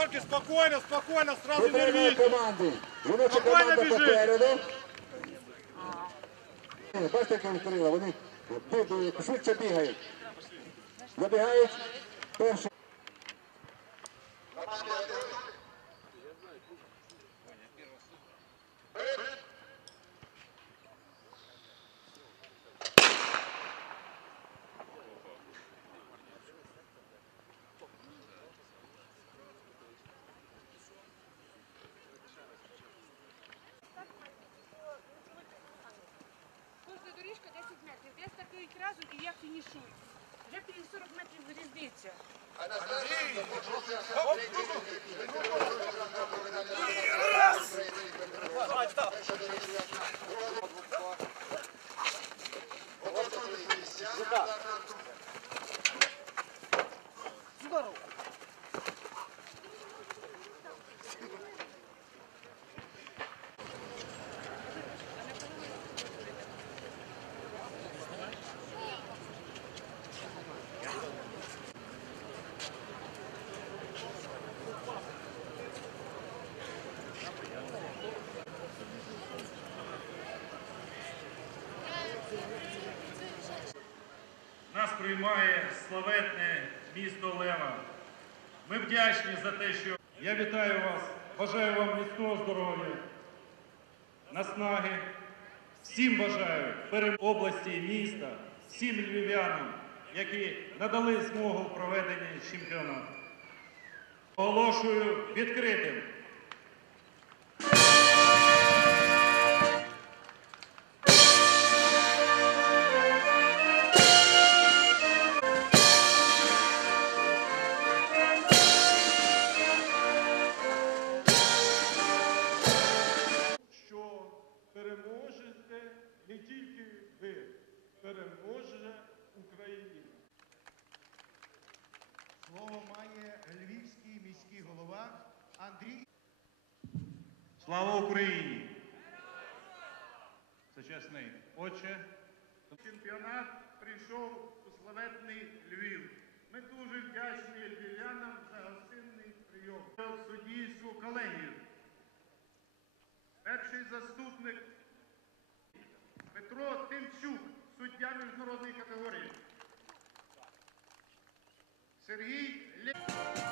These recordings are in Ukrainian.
Девчонки, спокойно, спокойно, сразу не рвите. Спокійно команда попереду. Бачите, як вони бі- швидше бігають. Забігають перший. Разом і я фінішую. Вже 40 метрів різниця. Нас приймає славетне місто Лева. Ми вдячні за те, що я вітаю вас, бажаю вам міцного здоров'я, наснаги. Всім бажаю перем області міста, всім львів'янам, які надали змогу проведення чемпіонату. Оголошую відкритим. Львівський міський голова Андрій. Слава Україні! Сучасний отче. Чемпіонат прийшов у славетний Львів. Ми дуже вдячні львів'янам за гостинний прийом. Суддійську колегію. Перший заступник Петро Тимчук, суддя міжнародної категорії. Сергій Live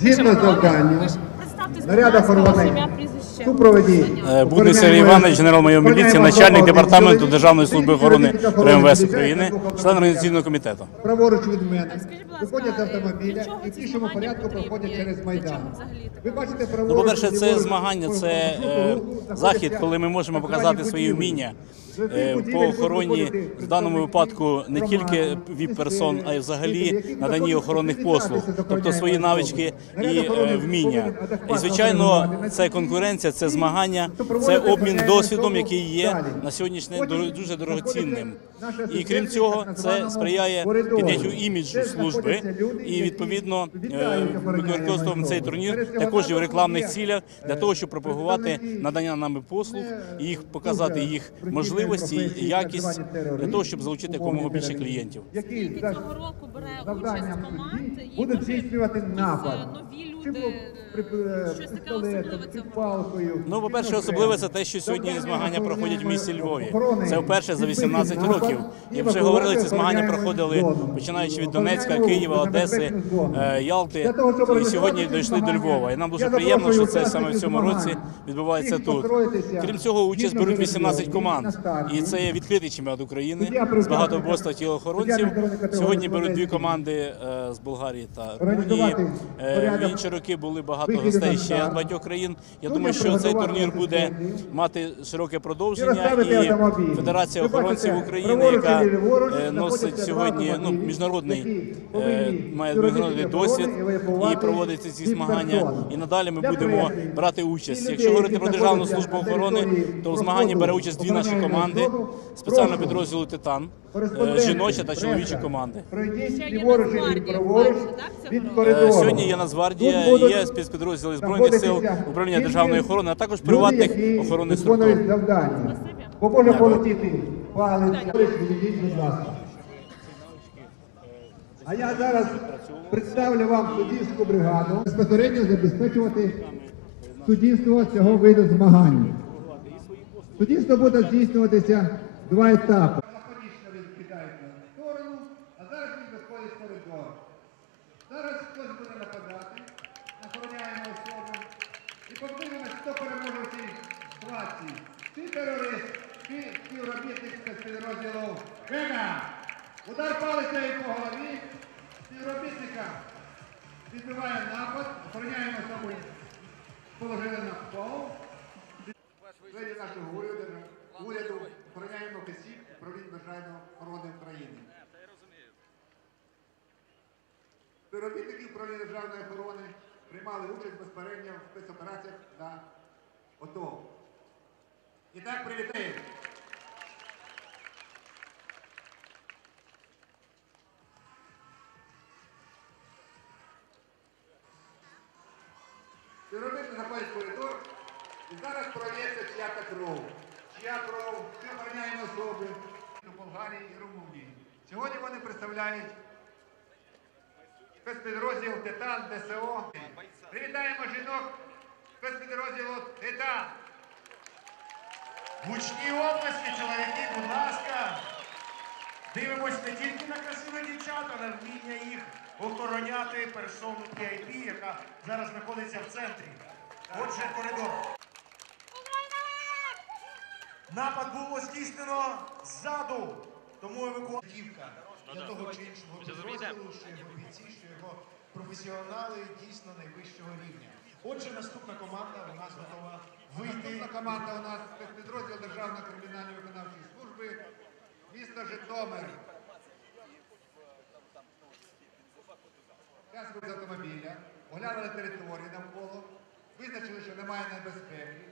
Згідно завдання, наряд охорони прізвище. супроводі Е, Сергій Іванович, генерал-майор міліції, начальник департаменту Державної служби охорони РМВС України, член організаційного комітету. праворуч від мене виходять з автомобіля і в пішому порядку проходять через майдан. Ви бачите Ну, праворуч. по-перше, це ліворуч змагання, це е, захід, коли ми можемо показати свої вміння е, по охороні, в даному випадку не тільки громади, віп-персон, а й взагалі які наданні охоронних послуг, тобто свої навички і е, вміння. І звичайно, це конкуренція, це змагання, Тобто це обмін досвідом, який є на сьогоднішній день дуже дорогоцінним. І крім цього, це сприяє підняттю іміджу Де служби люди, і відповідно ми е, використовуємо цей турнір також і в рекламних цілях для е, того, щоб пропагувати надання нами послуг і їх показати їх можливості і якість для того, щоб залучити якомога більше клієнтів. які Скільки цього року бере участь команд і буде здійснювати напад. е, нові люди е, Щось таке пістолетом, особливе цього палкою. Ну, по-перше, особливе це те, що сьогодні змагання проходять в місті Львові. Це вперше за 18 років. і вже говорили, ці змагання проходили починаючи від Донецька, Києва, Одеси, е, Ялти. І сьогодні дійшли до Львова. І нам дуже приємно, що це саме в цьому році відбувається тут. Крім цього, участь беруть 18 команд. І це є відкритий чемпіонат України з багатооборства учасниках. тілоохоронців. Сьогодні беруть дві команди е, з Болгарії та Румунії. В інші роки були багато вихідів гостей ще з багатьох країн. Я думаю, що цей турнір буде мати широке продовження. І. Федерація охоронців України, яка е, носить сьогодні ну, міжнародний е, має міжнародний досвід і проводити ці змагання. І надалі ми будемо брати участь. Якщо говорити про Державну службу охорони, то в змаганні бере участь дві наші команди спеціального підрозділу Титан, жіноча та чоловічі команди. Пройдіть ліворуч і праворуч вперше, так, цього від? Е, коридору. Сьогодні є Нацгвардія, є спецпідрозділи збройних сил, управління державної охорони, а також приватних охоронних структур. Бо може Дякую. полетіти палець. Відійдіть, будь ласка. А я зараз представлю вам суддівську бригаду. Безпосередньо забезпечувати суддівство цього виду змагань. Суддівство буде здійснюватися два етапи. Лаконічно він кидається в сторону, а зараз він виходить в коридор. Зараз хтось буде нападати, охороняємо особу. І подивимось, хто переможе в цій ситуації. Чи терорист, чи співробітник спецпідрозділу Вена. Удар палицею по голові співробітника відбиває напад, охороняємо особу, положили на пол. Члені нашого уряду, уряду охороняємо осіб управління державної охорони України. Співробітники управління державної охорони приймали участь безпередньо в спецопераціях на ОТО. І так привітаємо. Співробітник заходить в коридор і зараз проється чия-то кров. Чия кров, чи охороняємо особи у Болгарії і Румунії. Сьогодні вони представляють спецпідрозділ Титан ДСО. Привітаємо жінок спецпідрозділу Титан. Гучні обласки, чоловіки, будь ласка. Дивимось не тільки на красивих дівчат, але вміння їх охороняти персону VIP, яка зараз знаходиться в центрі. Отже, коридор. Напад було здійснено ззаду, тому евакуатівка для того чи іншого підрозділу, що його бійці, що його професіонали дійсно найвищого рівня. Отже, наступна команда у нас готова вийти. Команда у нас спецпідрозділ Державної кримінальної виконавчої служби міста Житомир. Зараз з автомобіля, оглянули територію навколо, визначили, що немає небезпеки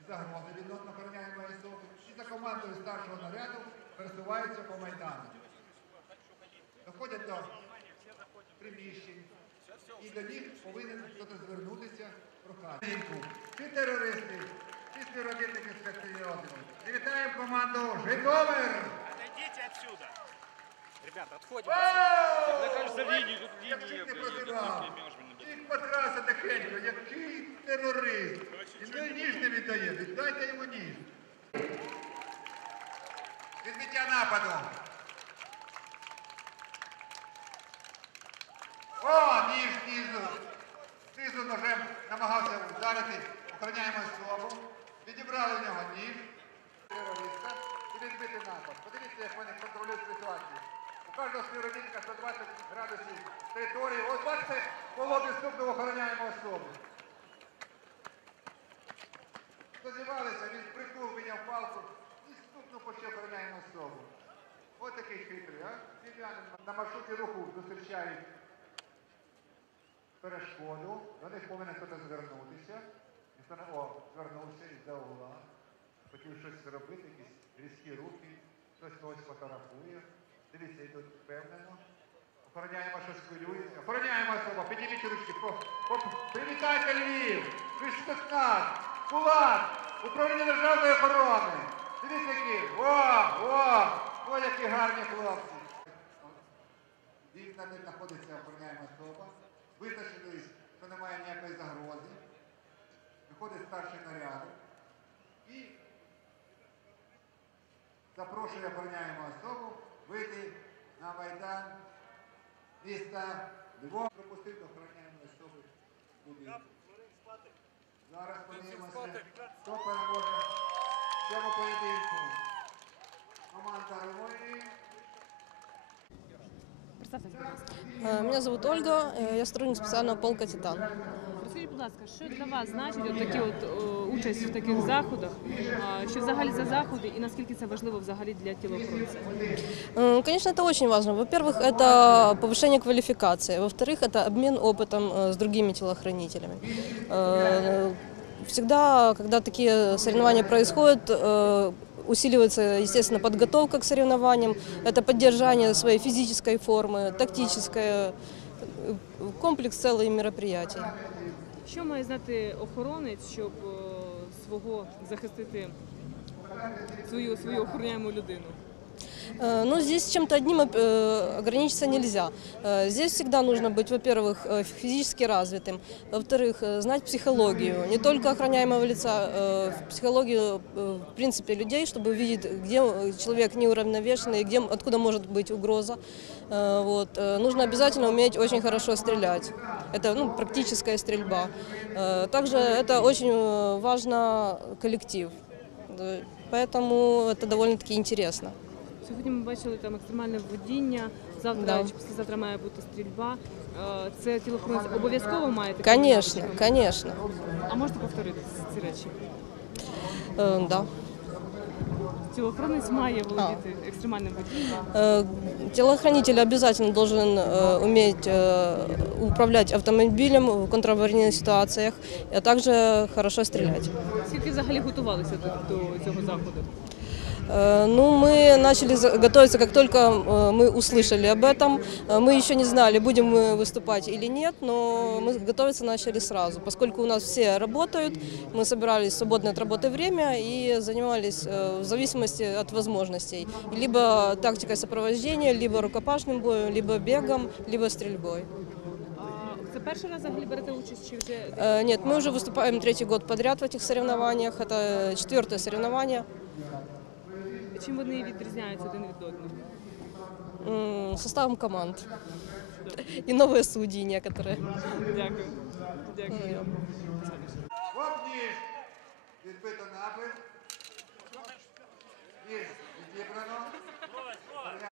і загрози відносно охороняємої особи. І за командою старшого наряду пересуваються по Майдану. Доходять до приміщень. І до них повинен хтось звернутися прохання. Чи терористи, чи співробітники спецпідрозділу. І Вітаємо команду Житомир! Отойдите отсюда. Ребята, отходим. Мне кажется, линию, тут Як линии чуть не были, прозивав. тут Їх покраса тихенько, який терорист. І той ніж не віддає, віддайте йому ніж. Відбиття нападу. О, ніж знизу. Знизу ножем намагався вдарити. Охороняємо особу. Відібрали в нього ніж. Терориста. І відбити напад. Подивіться, як вони контролюють ситуацію. У кожного співробітника 120 градусів території. Ось бачите, по лобі стукнув охороняємо особу. Дозівалися, він притул виняв палку і стукнув по ще охороняємо особу. Ось такий хитрий, а? Львів'янин на маршруті руху зустрічають перешкоду, до них повинен хтось звернутися. Ніхто не о, звернувся із-за угла. Хотів щось зробити, якісь різкі рухи, хтось когось фотографує. Дивіться, йдуть впевнено. Охороняємо, щось хвилюється. Охороняємо особу, підніміть ручки. По, по, привітайте Львів! Ви ж спецназ! Кулак! Управління державної охорони! Дивіться які! О! О! О, які гарні хлопці! запрошує охороняємо особу вийти на Майдан міста Львова. Пропустив до охороняємої особи туди. Зараз подивимося, хто переможе в цьому поєдинку. Команда Румунії. Представтесь, будь ласка. Э, Меня зовут Ольга, э, я сотрудник специального полка «Титан». Розкажіть, будь ласка, що для вас значить от такі от о, участь в таких заходах? А, Що взагалі за заходи і наскільки це важливо взагалі для тілоохоронця? М, Конечно, это очень важно. Во-первых, это повышение квалификации. Во-вторых, это обмен опытом э, с другими телохранителями. Э, Всегда, когда такие соревнования происходят, э, усиливается, естественно, подготовка к соревнованиям, это поддержание своей физической формы, тактическое, э, комплекс целых мероприятий. Що має знати охоронець, щоб свого захистити свою свою охороняємо людину? Э, Ну, здесь чем-то одним э, ограничиться нельзя. Э, Здесь всегда нужно быть, во-первых, физически развитым, во-вторых, знать психологию, не только охраняемого лица, психологию, в принципе, людей, чтобы увидеть, где человек неуравновешенный, где, откуда может быть угроза. Вот. Нужно обязательно уметь очень хорошо стрелять. Это ну, практическая стрельба. Также это очень важно коллектив. Поэтому это довольно-таки интересно. Сьогодні ми бачили там екстремальне водіння. Завтра Да. чи післязавтра має бути стрільба. Е, Це тілоохоронець обов'язково має таке Конечно, навички? конечно. А можете повторити ці речі? Э, да. Тілоохоронець має володіти екстремальним водінням. Э, телохранитель обязательно должен э, уметь э, управлять автомобилем в контраварийных ситуациях, а также хорошо стрелять. Скільки взагалі готувалися до, до цього заходу? Э, Ну, мы начали за- готовиться, как только э, мы услышали об этом. Э, Мы еще не знали, будем мы выступать или нет, но мы готовиться начали сразу, поскольку у нас все работают, мы собирались в свободное от работы время и занимались э, в зависимости от возможностей. Либо тактикой сопровождения, либо рукопашным боем, либо бегом, либо стрельбой. А Це перший раз взагалі берете участь чи вже Э, Нет, мы уже выступаем третий год подряд в этих соревнованиях. Это четвертое соревнование. чим вони відрізняються один від одного? М, Составом команд. И новые судьи некоторые. Дякую. Дякую.